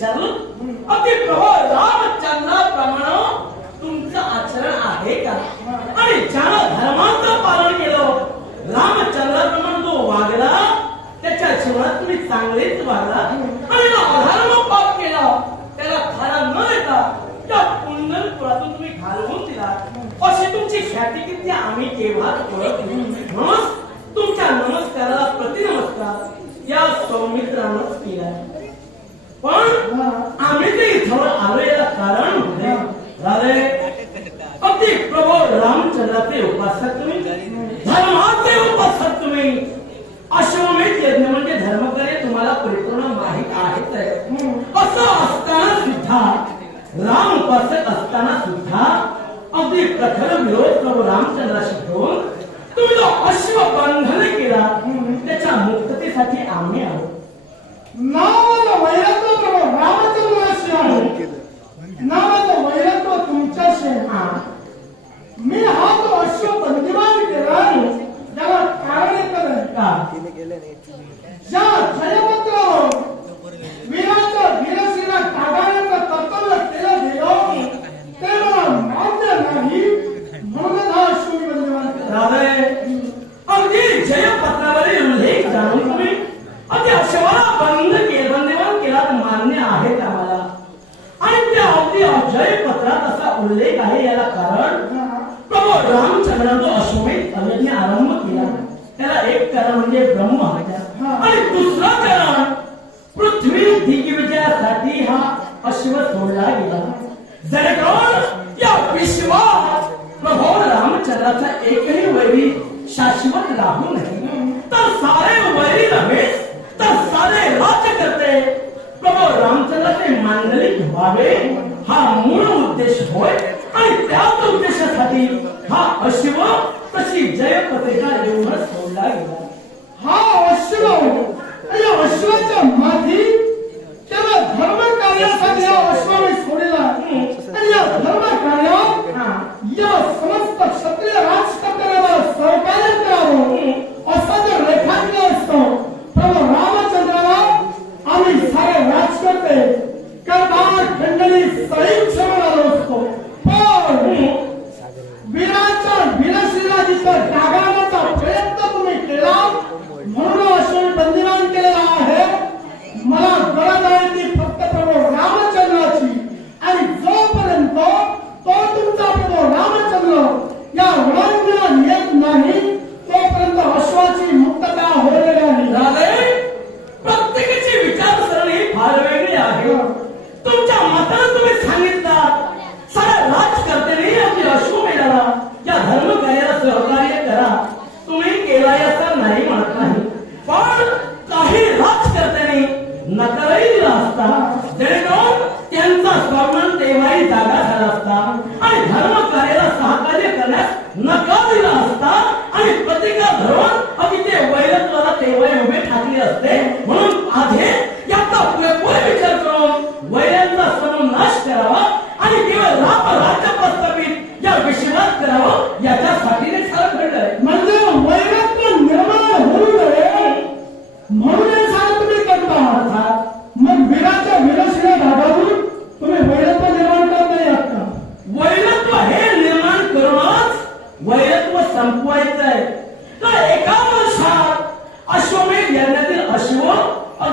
वेळोवेळी विचारलं अति प्रभू रामचंद्राप्रमाणे तुमचं आचरण आहे का? आणि ज्यानं धर्माचं पालन केलं रामचंद्राप्रमाणे जो वागला त्याच्या जीवनात तुम्ही चांगलेच वागला. आणि जो अधर्म पाप केला त्याला खाला न देता त्या पुण्यपुरातून तुम्ही घालवून दिला. अशी तुमची ख्याती किती आम्ही केव्हा ओळख म्हणून तुमच्या नमस्काराला प्रतिनमस्कार या सौमित्रानंच केला पण आम्ही ते इथं आलो याला कारण होते राधे अगदी प्रभू रामचंद्राचे उपासक तुम्ही धर्माचे उपासक तुम्ही अश्वमेध यज्ञ म्हणजे धर्मकार्य तुम्हाला परिपूर्ण माहीत आहेच आहे असं असताना सुद्धा राम उपासक असताना सुद्धा अगदी प्रखर विरोध प्रभू रामचंद्राशी ठेवून तुम्ही जो अश्व बंधन केला त्याच्या मुक्ततेसाठी आम्ही आहोत नावाचं वैरत्व प्रभू रामचंद्राशी आहे नावाचं वैरत्व तुमच्याशी आहे. हा. मी हा तो अश्व बंदिवान केला त्याला कारण एकच आहे का? ज्या जयपत्रावर वीराच्या वीरश्रीला काढण्याचं कर्तव्य केलं गेलं ते मला मान्य नाही म्हणून हा अश्व मी बंदिवान केला राधे अगदी जयपत्रावरील उल्लेख जाणून तुम्ही अगदी अशवाला बंद के बंदिवान केला तर मान्य आहेत आम्हाला आणि त्या अगदी जयपत्रात असा उल्लेख आहे याला कारण प्रभू रामचंद्राने अश्वमेध यज्ञ आरंभ केला. त्याला एक कारण म्हणजे ब्रह्म. आणि दुसरं कारण पृथ्वी दिग्विजयासाठी हा अश्व सोडला गेला. जेणेकरून या विश्वात प्रभू रामचंद्राचा एकही वैरी शाश्वत राहू नये तर सारे वैरी नव्हे तर सारे राज्य करते प्रभू रामचंद्राचे मांडलिक व्हावे. हा मूळ उद्देश होय आणि त्याच उद्देशासाठी हा अश्व तशी जयपत्रिका येऊनच सोडला गेला. हा अश्व. या अश्वाच्या माथी केवळ धर्म कार्यासाठी हा अश्व मी सोडला आणि या धर्म कार्यात या समस्त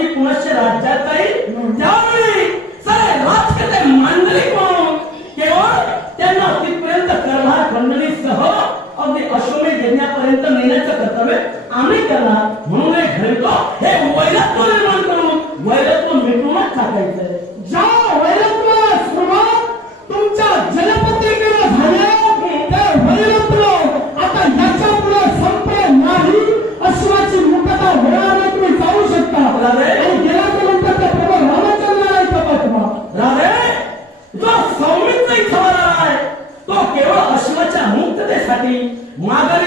अगदी पुनश्च राज्यात जाईल त्यावेळी सारे राजकर्ते मांडलिक म्हणून केवळ त्यांना तिथपर्यंत करणार खंडणीसह अगदी अश्वमेध यज्ञापर्यंत नेण्याचं कर्तव्य आम्ही करणार. म्हणून हे घडतो. हे मुंबईला मुक्ततेसाठी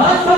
맞다.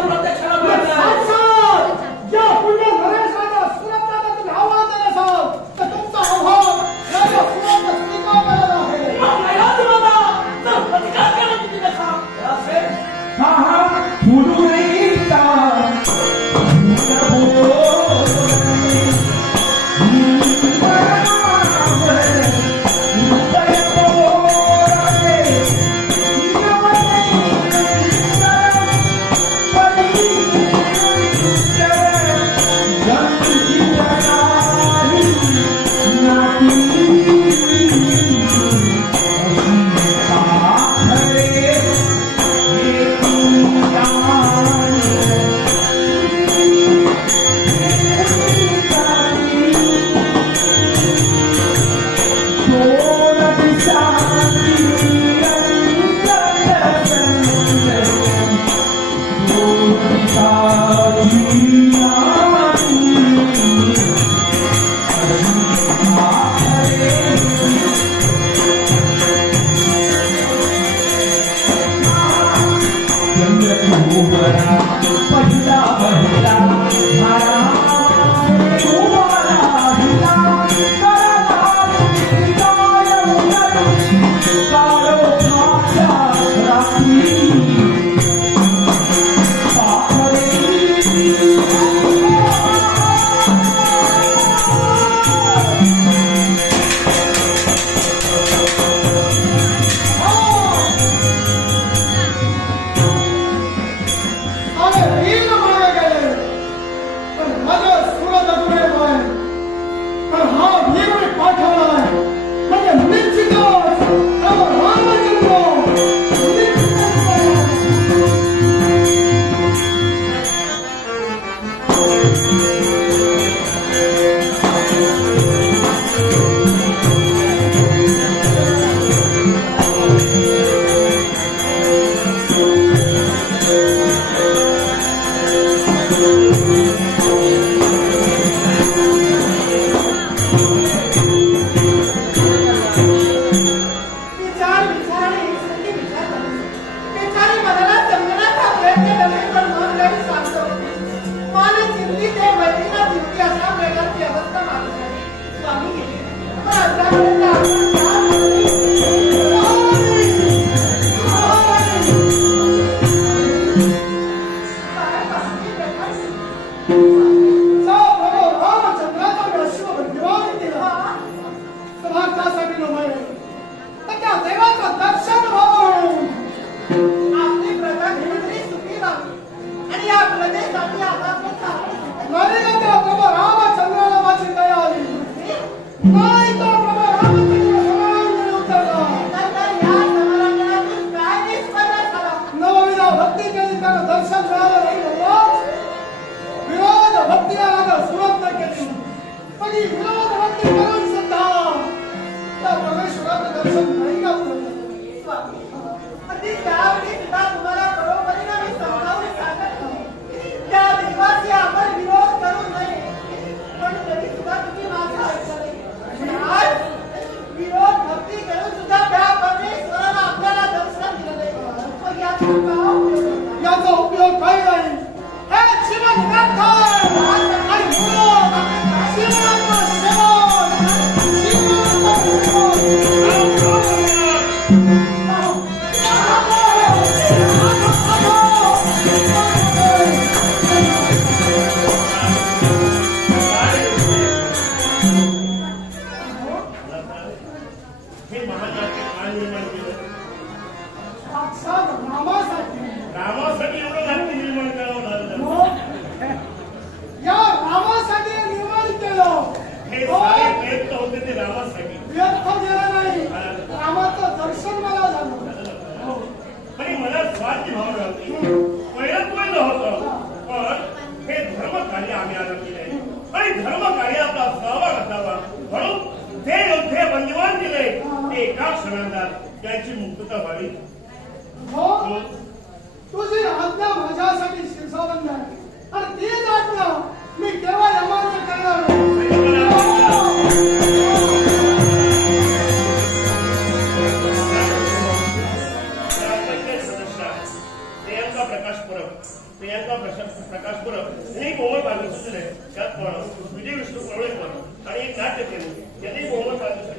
एका क्षणाला त्याची मुक्तता व्हावी. हो? तुझी आज्ञा माझ्यासाठी शिरसाबंद आहे. आणि तीच आज्ञा मी केव्हा यमान्य करणार प्रकाश प्रकाश विजय विष्णू पवळेकर आणि एक नाट्य केलं यांनी मोहोळ बाजू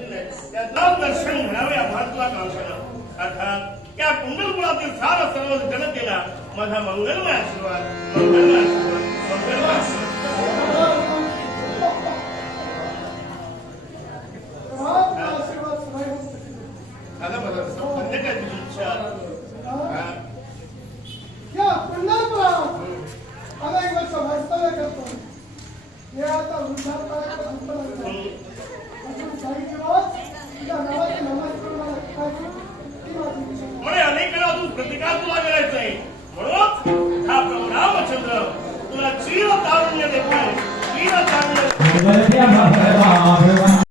त्याचं दर्शन घडावे या भारताला आवश्यक अर्थात या कुंडलपुरातील सार सर्व जनतेला माझा मंगलमय आशीर्वाद मंगलमय आशीर्वाद.